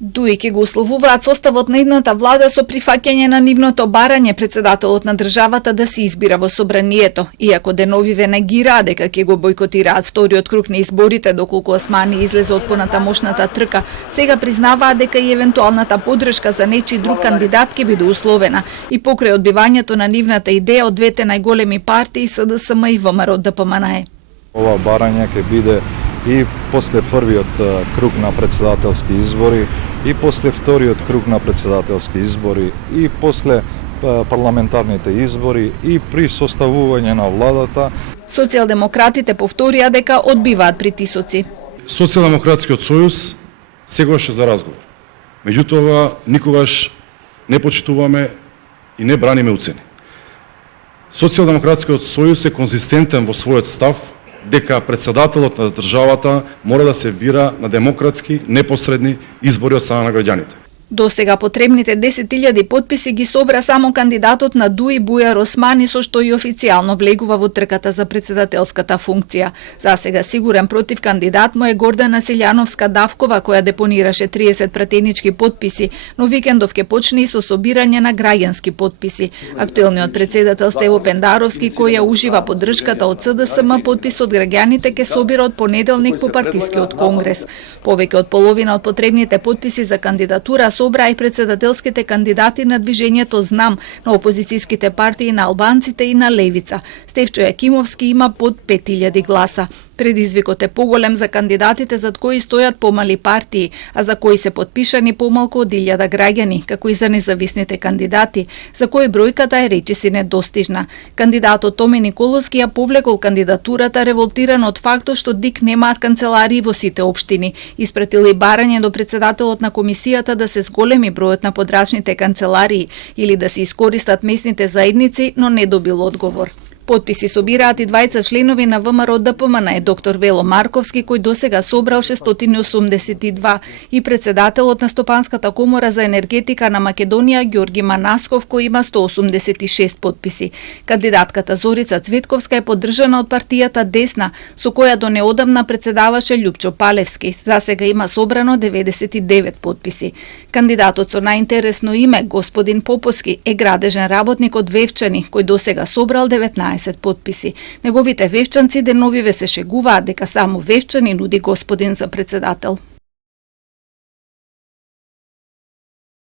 Дуи ќе го условуваат составот на идната влада со прифаќање на нивното барање председателот на државата да се избира во собранието, иако деновиве негираат дека ќе го бойкотираат вториот круг на изборите доколку Османи излезе од понатамошната трка, сега признаваат дека и евентуалната поддршка за нечи друг кандидат ќе биде условена и покрај одбивањето на нивната идеја од двете најголеми партии СДСМ и ВМРО ДПМНЕ. Ова барање ќе биде и после првиот круг на председателски избори, и после вториот круг на председателски избори, и после парламентарните избори, и при составување на владата. Социјалдемократите повторија дека одбиваат притисоци. Социјалдемократскиот сојуз секогаш е за разговор. Меѓутоа, никогаш не почитуваме и не браниме уцени. Социјалдемократскиот сојуз е конзистентен во својот став дека председателот на државата мора да се бира на демократски, непосредни избори од страна на граѓаните. До сега потребните 10.000 потписи ги собра само кандидатот на ДУИ Бујар Османи, со што и официјално влегува во трката за председателската функција. За сега сигурен против кандидат му е Гордана Силјановска Давкова, која депонираше 30 пратенички потписи, но викендов ќе почне и со собирање на граѓански потписи. Актуелниот председател Стево Пендаровски, која ужива поддршката од СДСМ, потпис од граѓаните ќе собира од понеделник по партискиот конгрес. Повеќе од половина од потребните потписи за кандидатура собра и председателските кандидати на движењето Знам, на опозицијските партии на албанците и на Левица. Стефчо Јакимовски има под 5000 гласа. Предизвикот е поголем за кандидатите зад кои стојат помали партии, а за кои се потпишани помалку од 1000 граѓани, како и за независните кандидати, за кои бројката е речиси недостижна. Кандидатот Томи Николовски ја повлекол кандидатурата револтиран од фактот што ДИК немаат канцеларии во сите општини. Испратил и барање до председателот на комисијата да се зголеми бројот на подрачните канцеларии или да се искористат местните заедници, но не добил одговор. Потписи собираат и двајца членови на ВМРО ДПМНЕ, доктор Вело Марковски, кој досега собрал 682, и председателот на Стопанската комора за енергетика на Македонија Ѓорги Манасков, кој има 186 потписи. Кандидатката Зорица Цветковска е поддржана од партијата Десна, со која до неодамна председаваше Љупчо Палевски. За сега има собрано 99 потписи. Кандидатот со најинтересно име, господин Поповски, е градежен работник од Вевчани, кој досега собрал 19 потписи. Неговите вевчанци деновиве се шегуваат дека само Вевчани нуди господин за председател.